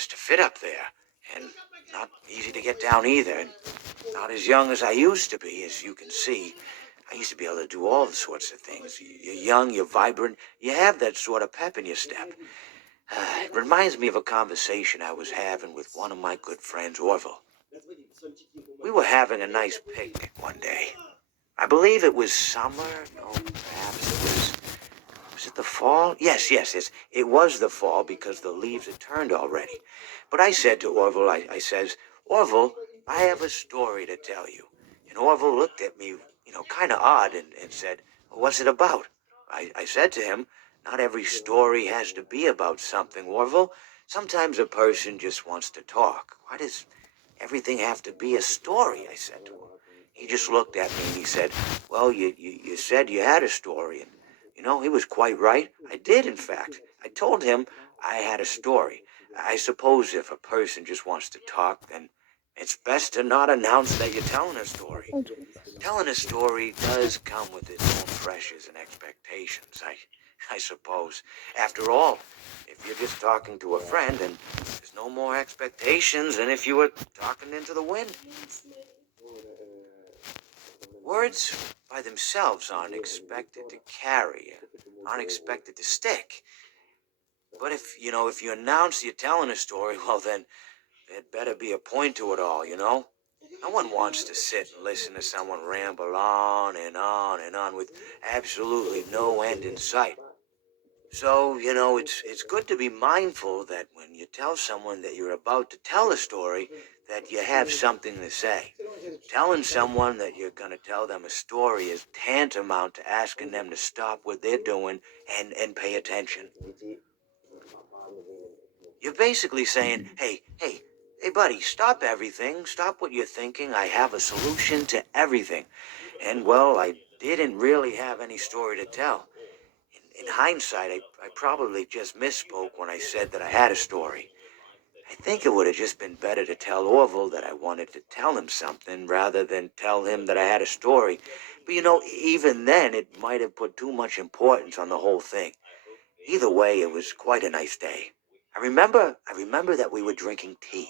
famous to fit up there, and not easy to get down either, and not as young as I used to be, as you can see. I used to be able to do all sorts of things. You're young, you're vibrant, you have that sort of pep in your step. It reminds me of a conversation I was having with one of my good friends, Orville. We were having a nice picnic one day. I believe it was summer. No, perhaps it was... Was it the fall? Yes. It was the fall because the leaves had turned already. But I said to Orville, I says, Orville, I have a story to tell you. And Orville looked at me, kind of odd and said, what's it about? I said to him, not every story has to be about something, Orville. Sometimes a person just wants to talk. Why does everything have to be a story? I said to him. He just looked at me and he said, well, you said you had a story. And, he was quite right. I did, in fact. I told him I had a story. I suppose if a person just wants to talk, then it's best to not announce that you're telling a story. Telling a story does come with its own pressures and expectations, I suppose. After all, if you're just talking to a friend, then there's no more expectations than if you were talking into the wind. Words by themselves aren't expected to carry, aren't expected to stick. But if you announce you're telling a story, well then, there'd better be a point to it all, No one wants to sit and listen to someone ramble on and on and on with absolutely no end in sight. So, it's good to be mindful that when you tell someone that you're about to tell a story, that you have something to say. Telling someone that you're going to tell them a story is tantamount to asking them to stop what they're doing and pay attention. You're basically saying, hey, buddy, stop everything. Stop what you're thinking. I have a solution to everything. And, well, I didn't really have any story to tell. In hindsight, I probably just misspoke when I said that I had a story. I think it would have just been better to tell Orville that I wanted to tell him something rather than tell him that I had a story. But, even then, it might have put too much importance on the whole thing. Either way, it was quite a nice day. I remember that we were drinking tea.